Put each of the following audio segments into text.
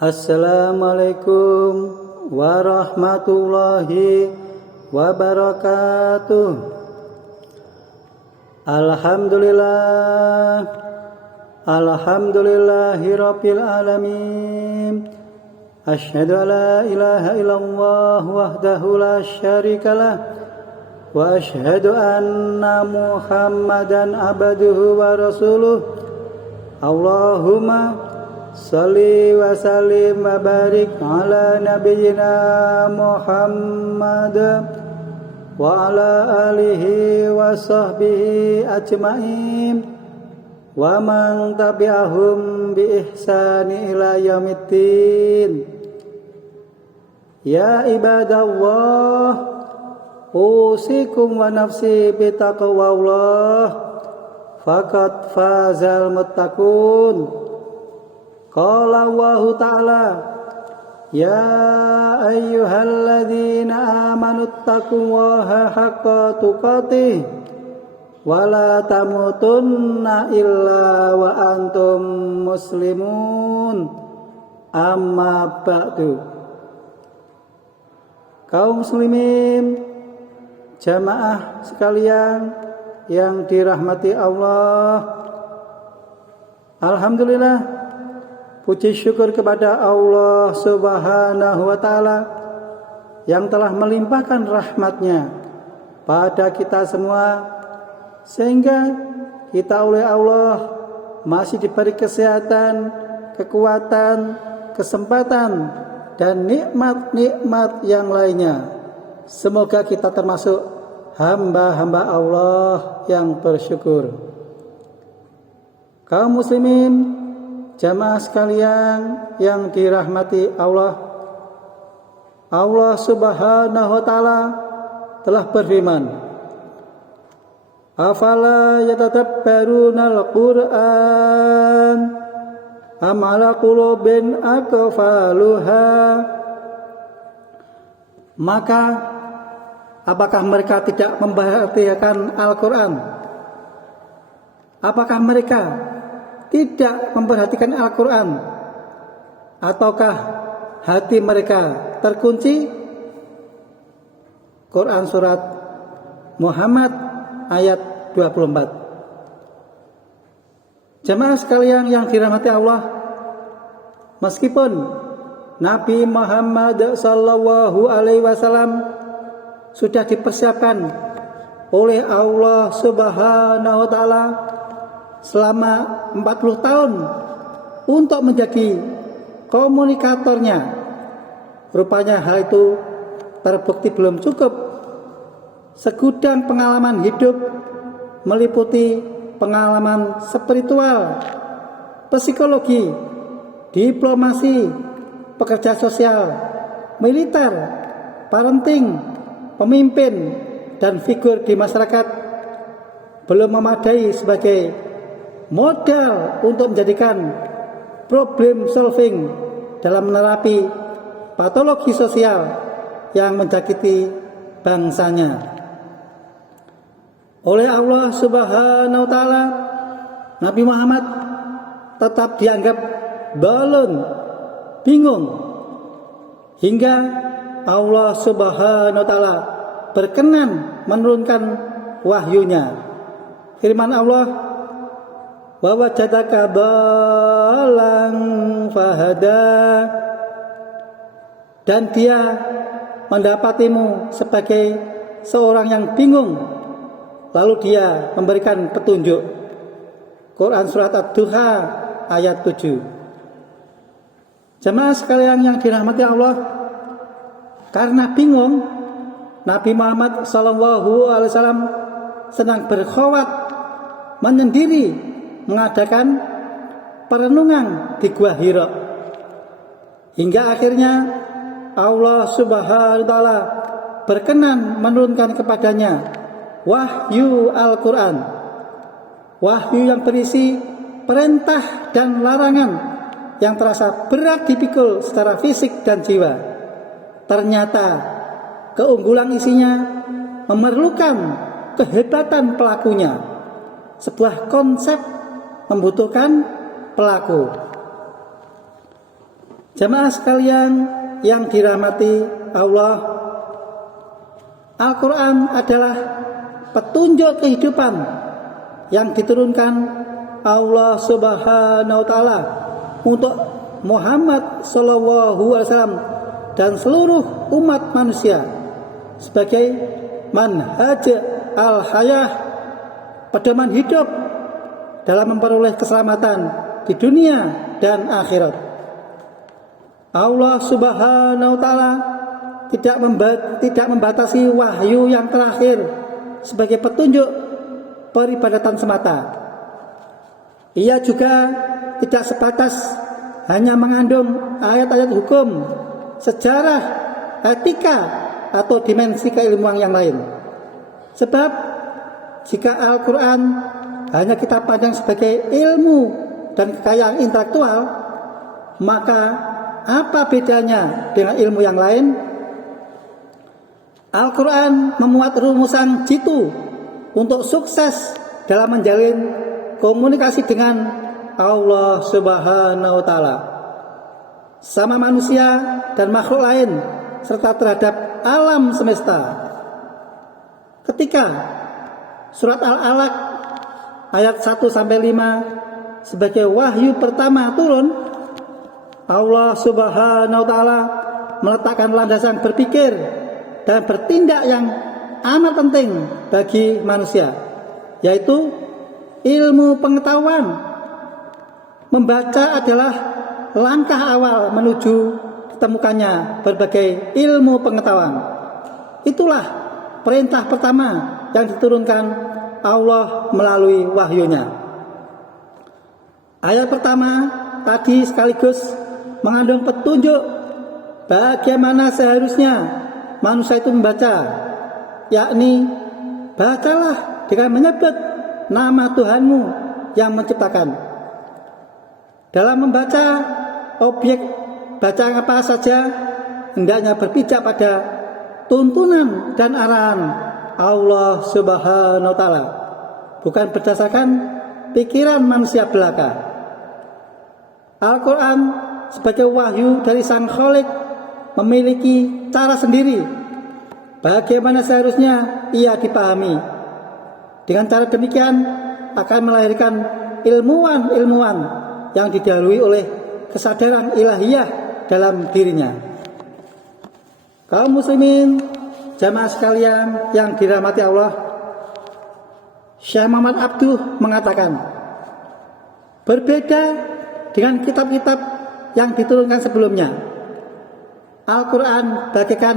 Assalamualaikum warahmatullahi wabarakatuh. Alhamdulillahirabbil alamin. Asyhadu an la ilaha illallah wahdahu la syarikalah wa asyhadu anna Muhammadan abduhu wa rasuluh. Allahumma Salli wa sallim wa barik ala nabiyyina Muhammad wa ala alihi wa sahbihi ajma'in wa man tabi'ahum bi ihsani ila yaumiddin. Ya ibadallah, usikum wa nafsi bi taqwallah faqad fazal muttaqun. Qala Allahu ta'ala, ya ayyuhalladzina amanu taqullaha haqqa tuqatih wa la tamutunna illa wa antum muslimun. Amma ba'du. Kaum muslimin, jamaah sekalian yang dirahmati Allah, alhamdulillah, puji syukur kepada Allah Subhanahu wa ta'ala yang telah melimpahkan rahmatnya pada kita semua, sehingga kita oleh Allah masih diberi kesehatan, kekuatan, kesempatan, dan nikmat-nikmat yang lainnya. Semoga kita termasuk hamba-hamba Allah yang bersyukur. Kaum muslimin, jamaah sekalian yang dirahmati Allah, Allah Subhanahu wa ta'ala telah berfirman, afala yatadabbarunal Qur'an am ala qulubin aqfaluha. Maka apakah mereka tidak memperhatikan Al-Quran? Apakah mereka tidak memperhatikan Al-Quran? Ataukah hati mereka terkunci? Quran surat Muhammad ayat 24. Jemaah sekalian yang dirahmati Allah, meskipun Nabi Muhammad sallallahu alaihi wasallam sudah dipersiapkan oleh Allah Subhanahu wa ta'ala selama 40 tahun untuk menjadi komunikatornya, rupanya hal itu terbukti belum cukup. Segudang pengalaman hidup meliputi pengalaman spiritual, psikologi, diplomasi, pekerja sosial, militer, parenting, pemimpin, dan figur di masyarakat belum memadai sebagai modal untuk menjadikan problem solving dalam menerapi patologi sosial yang menjangkiti bangsanya. Oleh Allah Subhanahu wa ta'ala, Nabi Muhammad tetap dianggap balon, bingung, hingga Allah Subhanahu wa ta'ala berkenan menurunkan wahyunya. Firman Allah, wa wajadaka dhalan fahada, dan dia mendapatimu sebagai seorang yang bingung, lalu dia memberikan petunjuk. Quran surat Ad-Duha ayat 7. Jemaah sekalian yang dirahmati Allah, karena bingung, Nabi Muhammad SAW senang berkhawat, menyendiri, mengadakan perenungan di Gua Hira, hingga akhirnya Allah Subhanahu wa ta'ala berkenan menurunkan kepadanya wahyu Al-Quran, wahyu yang berisi perintah dan larangan yang terasa berat dipikul secara fisik dan jiwa. Ternyata keunggulan isinya memerlukan kehebatan pelakunya. Sebuah konsep membutuhkan pelaku. Jamaah sekalian yang dirahmati Allah, Al-Quran adalah petunjuk kehidupan yang diturunkan Allah Subhanahu wa Ta'ala untuk Muhammad Sallallahu Alaihi Wasallam dan seluruh umat manusia sebagai manhaj al-hayah, pedoman hidup dalam memperoleh keselamatan di dunia dan akhirat. Allah Subhanahu wa Ta'ala tidak membatasi wahyu yang terakhir sebagai petunjuk peribadatan semata. Ia juga tidak sebatas hanya mengandung ayat-ayat hukum, sejarah, etika, atau dimensi keilmuan yang lain. Sebab jika Al-Quran hanya kita pandang sebagai ilmu dan kekayaan intelektual, maka apa bedanya dengan ilmu yang lain? Al-Quran memuat rumusan jitu untuk sukses dalam menjalin komunikasi dengan Allah Subhanahu wa Ta'ala, sama manusia dan makhluk lain, serta terhadap alam semesta. Ketika surat Al-Alaq ayat 1-5 sebagai wahyu pertama turun, Allah Subhanahu wa Ta'ala meletakkan landasan berpikir dan bertindak yang amat penting bagi manusia, yaitu ilmu pengetahuan. Membaca adalah langkah awal menuju ditemukannya berbagai ilmu pengetahuan. Itulah perintah pertama yang diturunkan Allah melalui wahyunya. Ayat pertama tadi sekaligus mengandung petunjuk bagaimana seharusnya manusia itu membaca, yakni bacalah dengan menyebut nama Tuhanmu yang menciptakan. Dalam membaca, objek bacaan apa saja hendaknya berpijak pada tuntunan dan arahan Allah Subhanahu wa Ta'ala, bukan berdasarkan pikiran manusia belaka. Al-Quran sebagai wahyu dari Sang Khalik memiliki cara sendiri bagaimana seharusnya ia dipahami. Dengan cara demikian akan melahirkan ilmuwan-ilmuwan yang didahului oleh kesadaran ilahiyah dalam dirinya. Kaum muslimin, jamaah sekalian yang dirahmati Allah, Syekh Muhammad Abduh mengatakan, berbeda dengan kitab-kitab yang diturunkan sebelumnya, Al-Quran bagaikan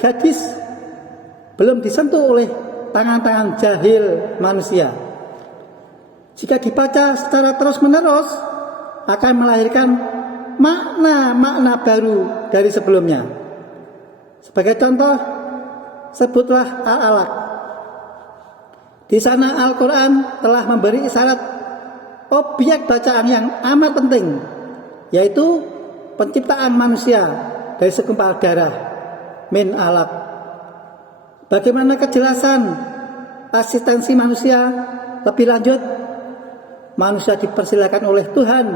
gadis belum disentuh oleh tangan-tangan jahil manusia. Jika dibaca secara terus-menerus akan melahirkan makna-makna baru dari sebelumnya. Sebagai contoh, sebutlah Al-Alaq. Di sana Al-Quran telah memberi isyarat objek bacaan yang amat penting, yaitu penciptaan manusia dari segumpal darah, min alaq. Bagaimana kejelasan asistensi manusia lebih lanjut? Manusia dipersilakan oleh Tuhan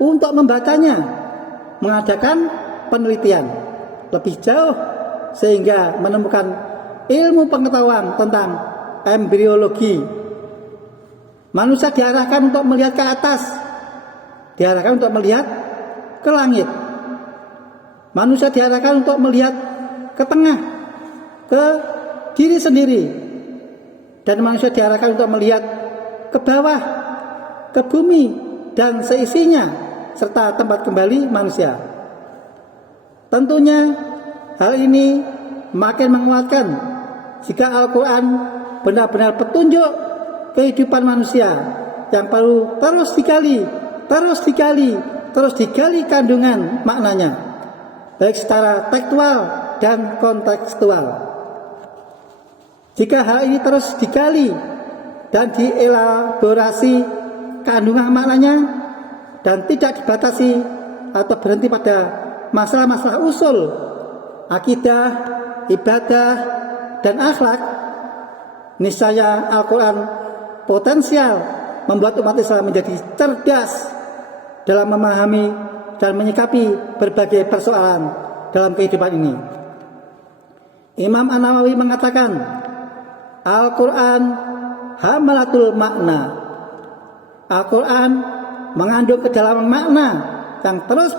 untuk membacanya, mengadakan penelitian lebih jauh sehingga menemukan ilmu pengetahuan tentang embriologi. Manusia diarahkan untuk melihat ke atas, diarahkan untuk melihat ke langit. Manusia diarahkan untuk melihat ke tengah, ke diri sendiri, dan manusia diarahkan untuk melihat ke bawah, ke bumi dan seisinya, serta tempat kembali manusia. Tentunya hal ini makin menguatkan jika Al-Quran benar-benar petunjuk kehidupan manusia yang perlu terus digali kandungan maknanya, baik secara tekstual dan kontekstual. Jika hal ini terus digali dan dielaborasi kandungan maknanya dan tidak dibatasi atau berhenti pada masalah-masalah usul, akidah, ibadah, dan akhlak, niscaya Al-Quran potensial membuat umat Islam menjadi cerdas dalam memahami dan menyikapi berbagai persoalan dalam kehidupan ini. Imam An-Nawawi mengatakan, Al-Quran hamalatul makna. Al-Quran mengandung kedalaman makna yang terus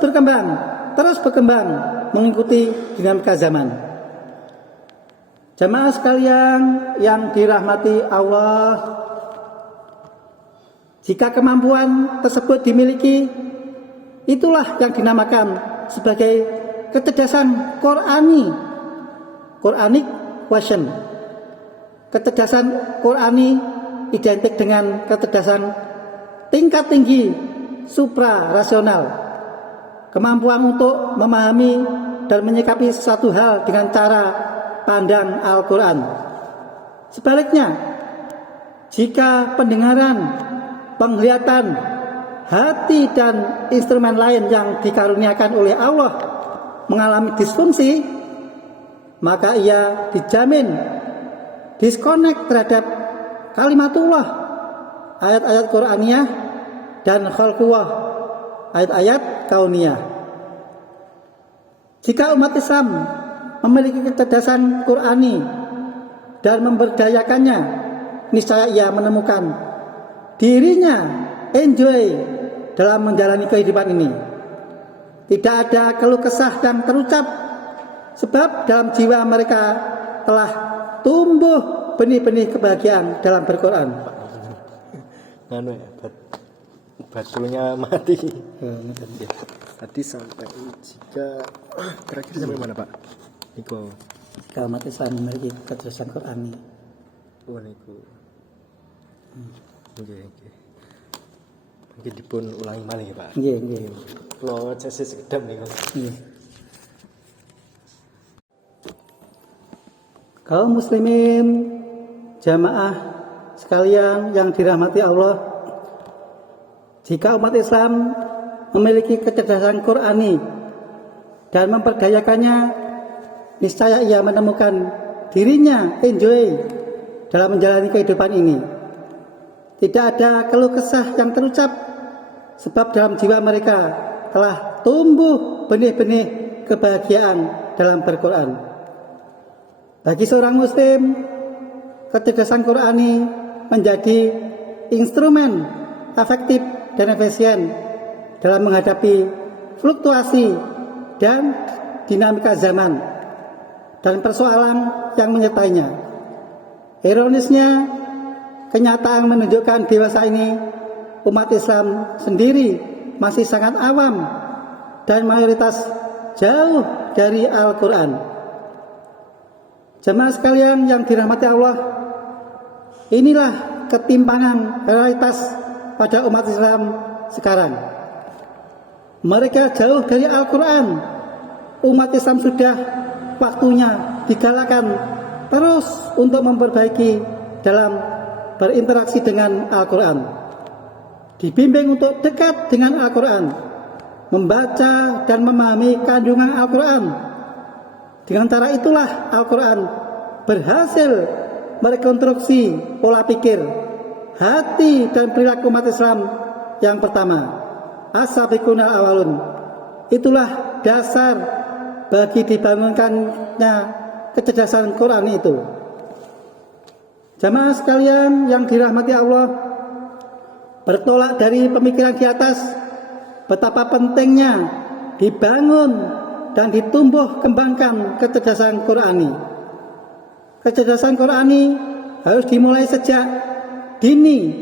berkembang mengikuti dinamika zaman. Jamaah sekalian yang dirahmati Allah, jika kemampuan tersebut dimiliki, itulah yang dinamakan sebagai kecerdasan Quranic quotient. Kecerdasan Qurani identik dengan kecerdasan tingkat tinggi supra-rasional, kemampuan untuk memahami dan menyikapi sesuatu hal dengan cara pandang Al-Quran. Sebaliknya, jika pendengaran, penglihatan, hati dan instrumen lain yang dikaruniakan oleh Allah mengalami disfungsi, maka ia dijamin disconnect terhadap kalimatullah, ayat-ayat Qur'aniyah, dan khalqullah, ayat-ayat kauniyah. Jika umat Islam memiliki kecerdasan Qur'ani dan memberdayakannya, niscaya ia menemukan dirinya enjoy dalam menjalani kehidupan ini. Tidak ada keluh kesah yang terucap, sebab dalam jiwa mereka telah tumbuh benih-benih kebahagiaan dalam berquran. Batunya mati. Tadi sampai jika terakhir sampai mana Pak? Niko. Jika umat Islam memiliki kecerdasan Qur'ani. Oh niku. Oke. Mungkin dipun ulangi malih ya Pak. Nggih. Kula cese sekedap niku. Nggih. Kaum muslimin, jamaah sekalian yang dirahmati Allah, jika umat Islam memiliki kecerdasan Qur'ani dan memperdayakannya, niscaya ia menemukan dirinya enjoy dalam menjalani kehidupan ini. Tidak ada keluh kesah yang terucap, sebab dalam jiwa mereka telah tumbuh benih-benih kebahagiaan dalam berquran. Bagi seorang muslim, kecerdasan Qur'ani menjadi instrumen efektif dan efisien dalam menghadapi fluktuasi dan dinamika zaman dan persoalan yang menyertainya. Ironisnya, kenyataan menunjukkan dewasa ini umat Islam sendiri masih sangat awam dan mayoritas jauh dari Al-Quran. Jemaah sekalian yang dirahmati Allah, inilah ketimpangan realitas pada umat Islam sekarang. Mereka jauh dari Al-Quran. Umat Islam sudah waktunya digalakan terus untuk memperbaiki dalam berinteraksi dengan Al-Quran. Dibimbing untuk dekat dengan Al-Quran, membaca dan memahami kandungan Al-Quran. Dengan cara itulah Al-Quran berhasil merekonstruksi pola pikir, hati dan perilaku umat Islam yang pertama, as-sabiqunal awalun. Itulah dasar bagi dibangunkannya kecerdasan Quran itu. Jamaah sekalian yang dirahmati Allah, bertolak dari pemikiran di atas, betapa pentingnya dibangun dan ditumbuh kembangkan kecerdasan Qur'ani. Kecerdasan Qur'ani harus dimulai sejak dini,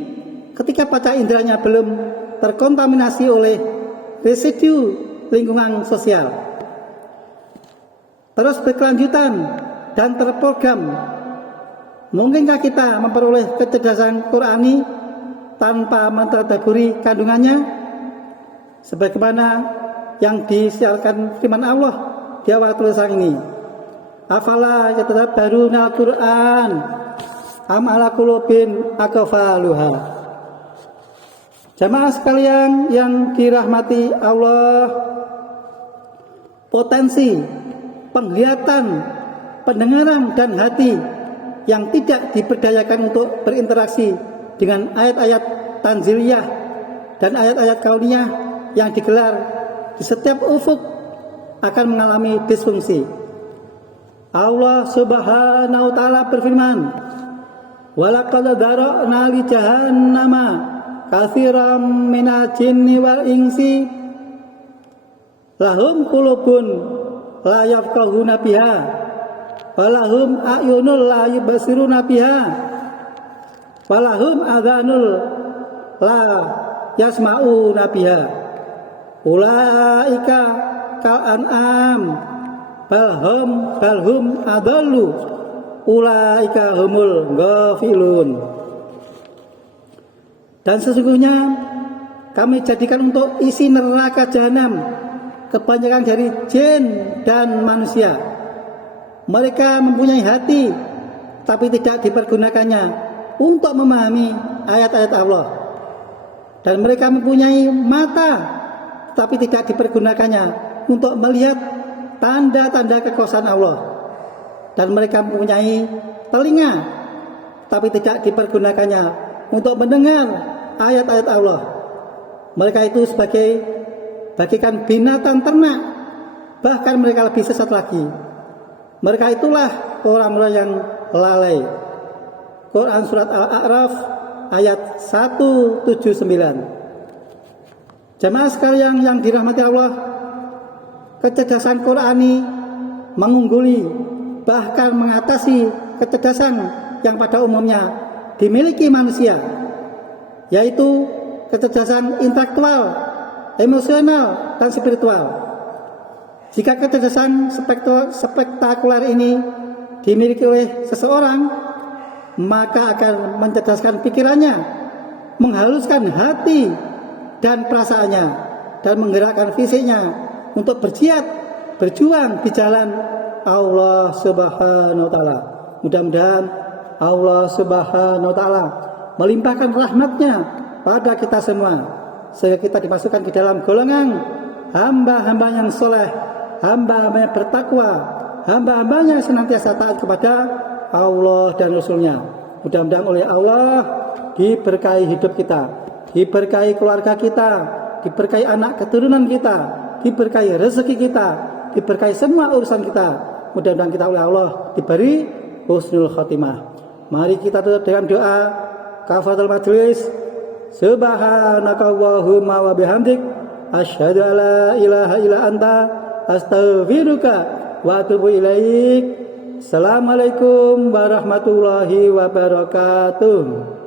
ketika panca inderanya belum terkontaminasi oleh residu lingkungan sosial. Terus berkelanjutan dan terprogram. Mungkinkah kita memperoleh kecerdasan Qur'ani tanpa mentadaburi kandungannya? Sebagaimana yang disiarkan firman Allah di awal tulisan ini. Afala yatadabbaruna al-Qur'an am ala qulubin aqfaluha. Jamaah sekalian yang dirahmati Allah, potensi penglihatan, pendengaran dan hati yang tidak diberdayakan untuk berinteraksi dengan ayat-ayat tanziliyah dan ayat-ayat kauniyah yang digelar di setiap ufuk akan mengalami disfungsi. Allah Subhanahu wa taala berfirman, "Walaqad dzara'na li jahannama katsiran minal jinni wal insi lahum qulubun la yafqahuna biha wa lahum a'yunul la yubsiruna biha wa lahum adhanul la yasma'una biha ulaika kal an'am balhum adallu ulaika humul ghafilun." Dan sesungguhnya kami jadikan untuk isi neraka jahanam kebanyakan dari jin dan manusia. Mereka mempunyai hati tapi tidak dipergunakannya untuk memahami ayat-ayat Allah. Dan mereka mempunyai mata tapi tidak dipergunakannya untuk melihat tanda-tanda kekuasaan Allah. Dan mereka mempunyai telinga tapi tidak dipergunakannya untuk mendengar ayat-ayat Allah. Mereka itu bagikan binatang ternak, bahkan mereka lebih sesat lagi. Mereka itulah orang-orang yang lalai. Quran surat Al-A'raf ayat 179. Jamaah sekalian yang dirahmati Allah, kecerdasan Qurani mengungguli, bahkan mengatasi kecerdasan yang pada umumnya dimiliki manusia, yaitu kecerdasan intelektual, emosional, dan spiritual. Jika kecerdasan spektakuler ini dimiliki oleh seseorang, maka akan mencerdaskan pikirannya, menghaluskan hati dan perasaannya, dan menggerakkan fisiknya untuk berjuang di jalan Allah Subhanahu wa taala. Mudah-mudahan Allah Subhanahu wa taala melimpahkan rahmatnya pada kita semua, sehingga kita dimasukkan ke dalam golongan hamba-hamba yang soleh, hamba-hamba yang bertakwa, hamba-hamba yang senantiasa taat kepada Allah dan Rasulnya. Mudah-mudahan oleh Allah diberkahi hidup kita, diberkahi keluarga kita, diberkahi anak keturunan kita, diberkahi rezeki kita, diberkahi semua urusan kita. Mudah-mudahan kita oleh Allah diberi husnul khotimah. Mari kita tutup dengan doa kafaratul majlis. Subhanakallahumma wa bihamdik asyhadu an la ilaha illa anta astaghfiruka wa atubu ilaik. Assalamualaikum warahmatullahi wabarakatuh.